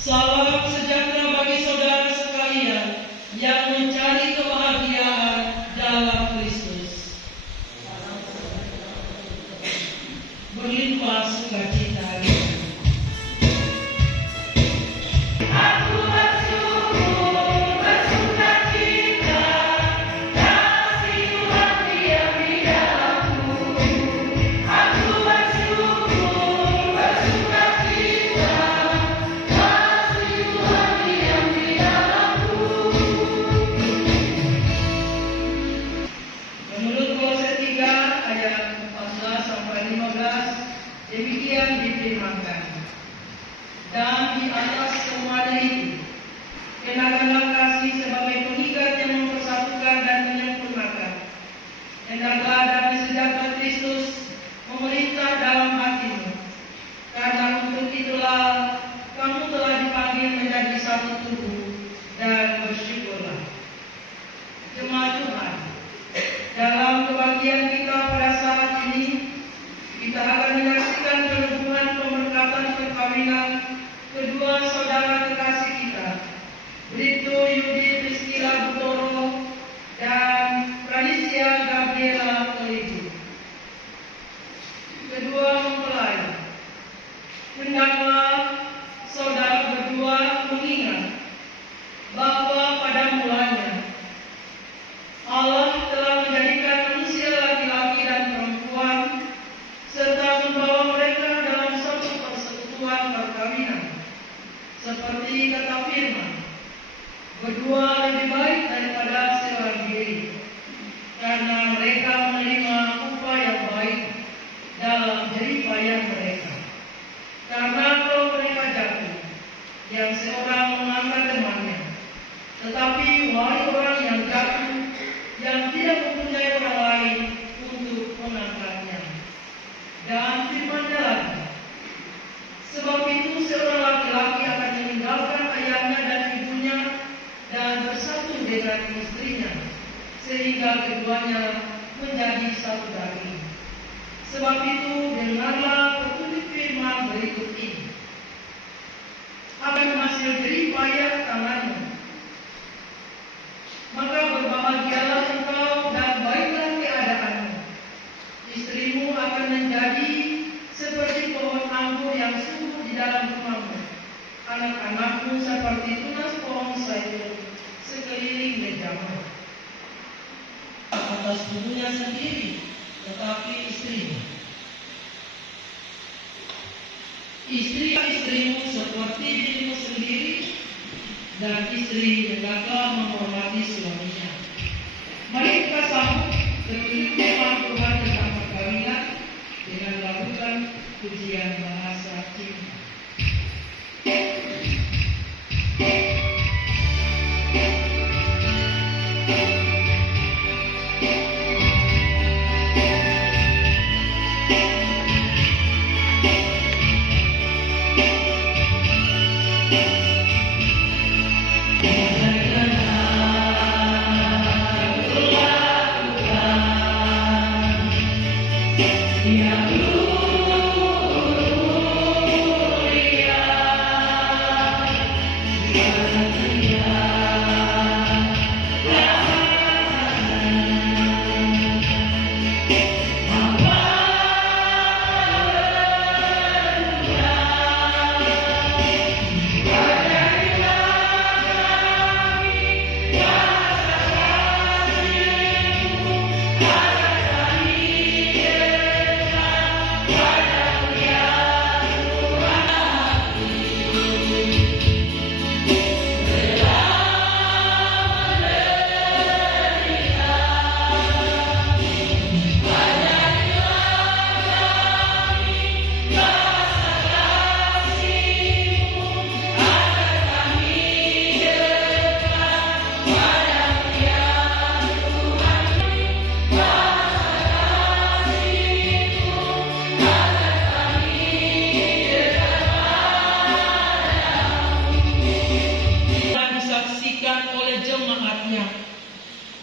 Salam sejahtera bagi saudara sekalian yang mencari kebahagiaan dalam Kristus. Berlimpah sukacita. Demikian difirmankan. Dan di atas semuanya itu, kenakanlah kasih sebagai pengikat yang mempersatukan dan menyempurnakan. Hendaklah damai sejahtera Kristus memerintah dalam hatimu. Karena untuk itulah kamu telah dipanggil menjadi satu tubuh, dan bersyukurlah. Jemaat Tuhan, dalam kebahagiaan kita pada saat ini, kita akan menyaksikan penubuhan pemberkatan perkawinan kedua saudara kekasih kita, Bribtu Yudi Priscilla Butoro dan Pranisia Gabriela Tolibu. Kedua mempelai, hendaklah saudara berdua mengingat bahwa pada mulanya Allah telah menjadikan manusia laki-laki dan perempuan serta membawa mereka dalam satu persekutuan perkawinan. Seperti kata firman, berdua lebih baik daripada seorang diri, karena mereka menerima upah yang baik dalam jerih payah mereka. Karena kalau mereka jatuh, yang seorang mengangkat temannya, tetapi wahai orang yang jatuh, yang tidak mempunyai orang lain untuk mengangkatnya. Dan firman lagi, sebab itu seorang laki-laki akan meninggalkan ayahnya dan ibunya dan bersatu dengan istrinya, sehingga keduanya menjadi satu daging. Sebab itu dengarlah petunjuk firman berikut ini. Akan hasil jerih payah tanganmu, maka berbahagialah engkau dan baiklah keadaanmu. Istrimu akan menjadi seperti pohon anggur yang subur di dalam rumahmu. Anak-anakmu seperti tunas pohon zaitun sekeliling mejamu. Atas tubuhnya sendiri, tetapi istrimu. Istrimu seperti dirimu sendiri, dan istri hendaklah menghormati suaminya. Mari kita sambut petunjuk firman Tuhan tentang perkawinan dengan melakukan pujian bahasa cinta.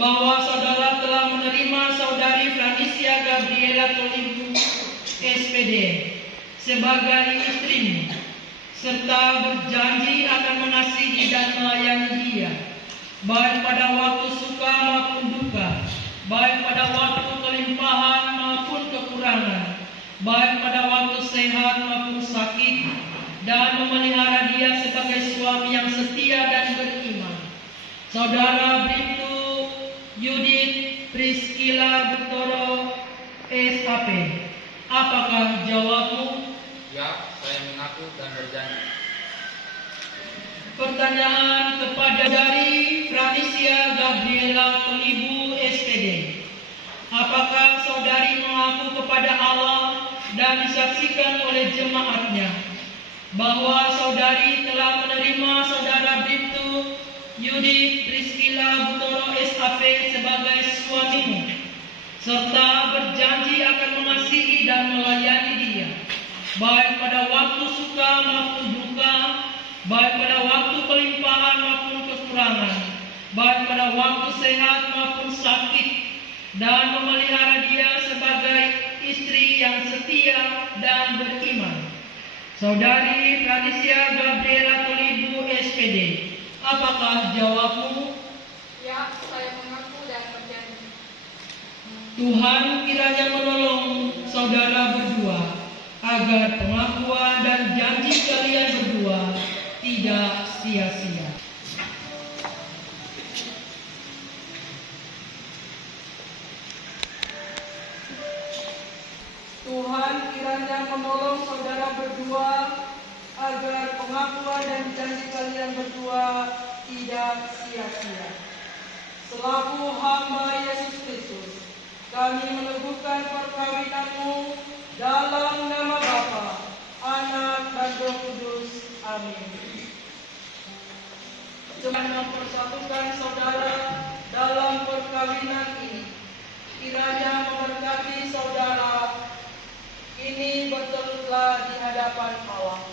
Bahwa saudara telah menerima saudari Pranisia Gabriela Tolibu SPD sebagai istrimu, serta berjanji akan mengasihi dan melayani dia, baik pada waktu suka maupun duka, baik pada waktu kelimpahan maupun kekurangan, baik pada waktu sehat maupun sakit, dan memelihara dia sebagai suami yang setia dan beriman. Saudara Bribtu Yudit Priscilla Betoro SAP, apakah jawabmu? Ya, saya mengaku dan berjanji. Pertanyaan kepada dari Francia Gabriela Tolibu SPD. Apakah saudari mengaku kepada Allah dan disaksikan oleh jemaatnya bahwa saudari telah menerima saudara Bribtu Yudit Priscilla Betoro SAP sebagai suamimu, serta berjanji akan mengasihi dan melayani dia, baik pada waktu suka maupun duka, baik pada waktu kelimpahan maupun kekurangan, baik pada waktu sehat maupun sakit, dan memelihara dia sebagai istri yang setia dan beriman. Saudari Francia Gabriela Tolibu SPD, apakah jawabmu? Ya, saya mengaku dan berjanji. Tuhan kiranya menolong saudara berdua agar pengakuan dan janji kalian berdua tidak sia-sia. Tuhan kiranya menolong saudara berdua agar pengakuan dan janji kalian berdua tidak sia-sia. Selaku hamba Yesus Kristus, kami meneguhkan perkawinanmu dalam nama Bapa, Anak, dan Roh Kudus. Amin. Dengan mempersatukan saudara dalam perkawinan ini, kiranya memberkati saudara ini betul-betul di hadapan Allah.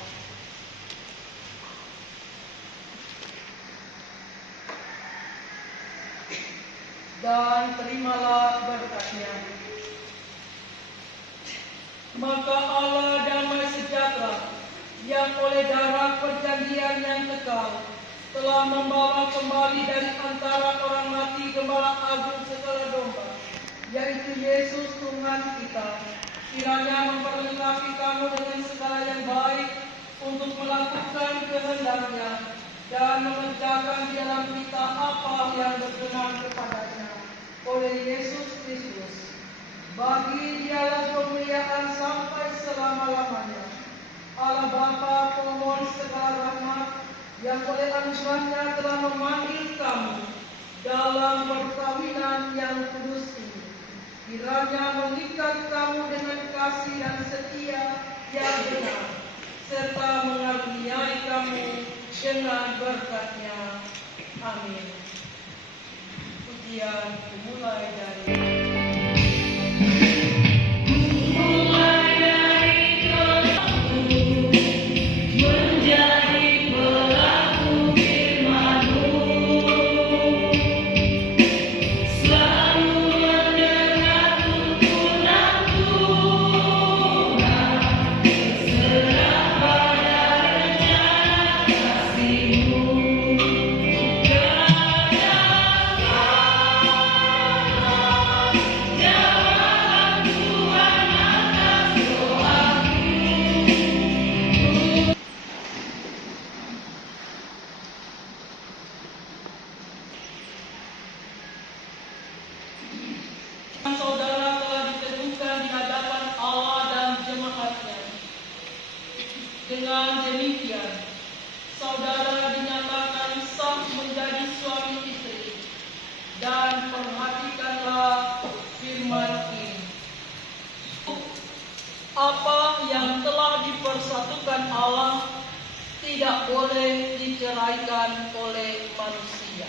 Dan terimalah berkatnya. Maka Allah damai sejahtera yang oleh darah perjanjian yang kekal telah membawa kembali dari antara orang mati Gembala Agung segala domba, yaitu Yesus Tuhan kita, kiranya memperlengkapi kamu dengan segala yang baik untuk melakukan kehendaknya dan mengerjakan di dalam kita apa yang berkenan kepadanya oleh Yesus Kristus. Bagi Dialah kemuliaan sampai selama-lamanya. Allah Bapa pemohon segala rahmat yang oleh anugerahnya telah memanggil kamu dalam perkawinan yang kudus ini, kiranya mengikat kamu dengan kasih dan setia yang benar, serta mengaruniai kamu dengan berkatnya. Amin. Pujian dimulai dari saudara telah diteguhkan di hadapan Allah dan jemaatnya. Dengan demikian, saudara dinyatakan sah menjadi suami istri. Dan perhatikanlah firman ini. Apa yang telah dipersatukan Allah tidak boleh diceraikan oleh manusia.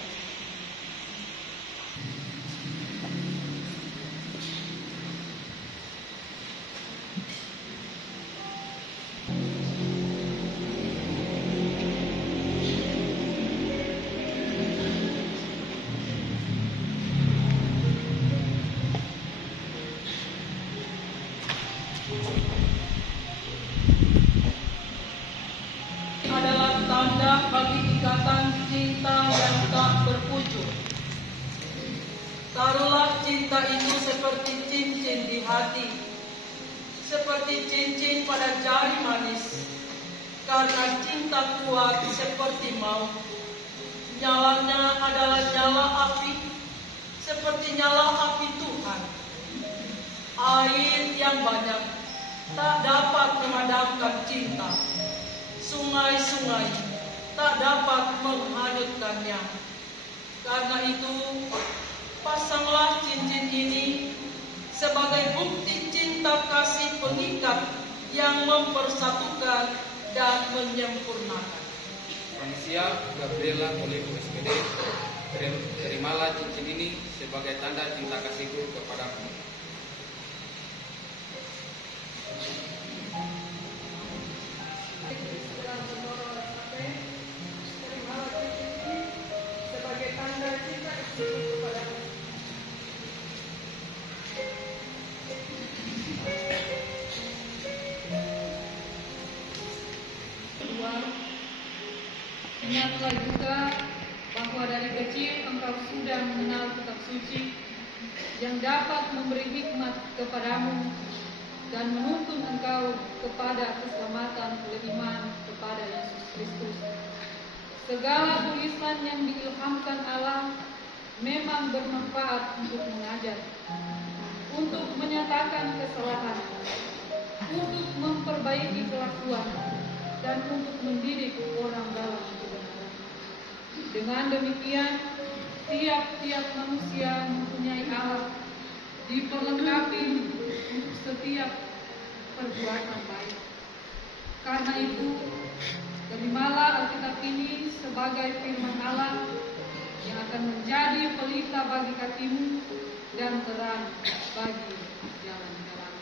tanda bagi ikatan cinta yang tak berujung. Taruhlah cinta itu seperti cincin di hati, seperti cincin pada jari manis, karena cinta kuat seperti maut. Nyalanya adalah nyala api, seperti nyala api Tuhan. Air yang banyak tak dapat memadamkan cinta. Sungai-sungai tak dapat menghanyutkannya. Karena itu, pasanglah cincin ini sebagai bukti cinta kasih pengikat yang mempersatukan dan menyempurnakan. Manusia Gabriela Olivo SPD, terimalah cincin ini sebagai tanda cinta kasihku kepadamu. Sebagai tanda cinta kasihku kepadamu. Kedua, ingatlah juga bahwa dari kecil engkau sudah mengenal kitab suci yang dapat memberi hikmat kepadamu dan menuntun engkau kepada keselamatan oleh iman kepada Yesus Kristus. Segala tulisan yang diilhamkan Allah memang bermanfaat untuk mengajar, untuk menyatakan kesalahan, untuk memperbaiki kelakuan, dan untuk mendidik orang dalam kebenaran. Dengan demikian, tiap-tiap manusia mempunyai Allah, diperlengkapi untuk setiap perbuatan baik. Karena itu, terimalah Alkitab ini sebagai firman Allah yang akan menjadi pelita bagi kakimu dan terang bagi jalan-jalan.